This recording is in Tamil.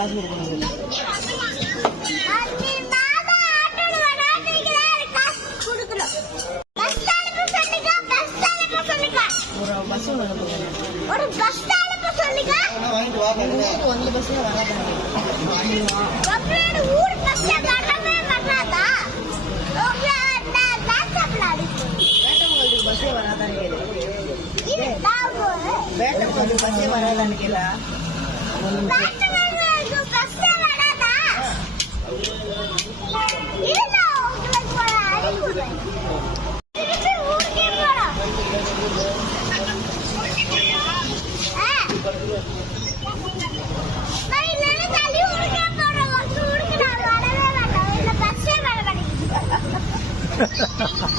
காசு கொடுக்கணும். ஒரு பஸ் ಒಂದು ಬಸ್ ಊರ್ ಬಸ್ வராதா பஸ்ஸே வராதான்னு கேளு. வேட்டை பஸ்ஸே வராதான்னு கேளா.